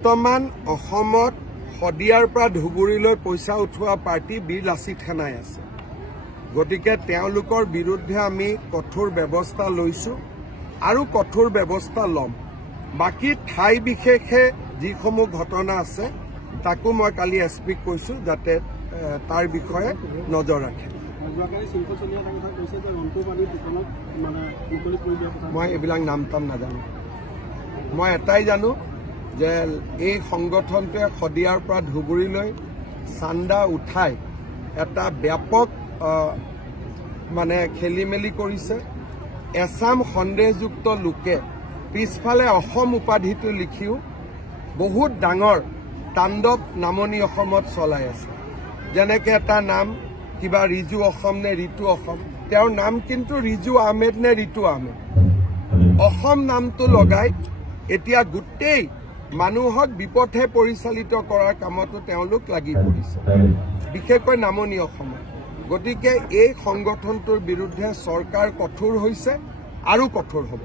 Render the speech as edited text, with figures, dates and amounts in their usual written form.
বৰ্তমান অসমত শদিয়াৰ পৰা ধুবুৰীলৈ পইচা উঠোৱা পাৰ্টি বীৰ লাচিত সেনাই আছে। গতিকে তেওঁলোকৰ বিৰুদ্ধে আমি কঠোৰ ব্যৱস্থা লৈছো আৰু কঠোৰ ব্যৱস্থা ল'ম। বাকী ঠাই বিশেষে যিসমূহ ঘটনা আছে তাকো মই কালি এছপিক কৈছো যাতে তাৰ বিষয়ে নজৰ ৰাখে। মই এইবিলাক নাম টাম নাজানো। মই এটাই জানো যে এই সংগঠনটোৱে শদিয়াৰ পৰা ধুবুৰীলৈ চান্দা উঠাই এটা ব্যাপক খেলি মেলি কৰিছে। এছাম সন্দেহযুক্ত লোকে পিছফালে অসম উপাধিটো লিখিও বহুত ডাঙৰ তাণ্ডৱ নামনি অসমত চলাই আছে। যেনেকে এটা নাম কিবা ৰিজু অসম নে ঋতু অসম, তেওঁৰ নাম কিন্তু ৰিজু আহমেদ নে ঋতু আহমেদ। অসম নামটো লগাই এতিয়া গোটেই মানুহক বিপথে পৰিচালিত কৰাৰ কামতো তেওঁলোক লাগি পৰিছে, বিশেষকৈ নামনি অসমত। গতিকে এই সংগঠনটোৰ বিৰুদ্ধে চৰকাৰ কঠোৰ হৈছে আৰু কঠোৰ হ'ব।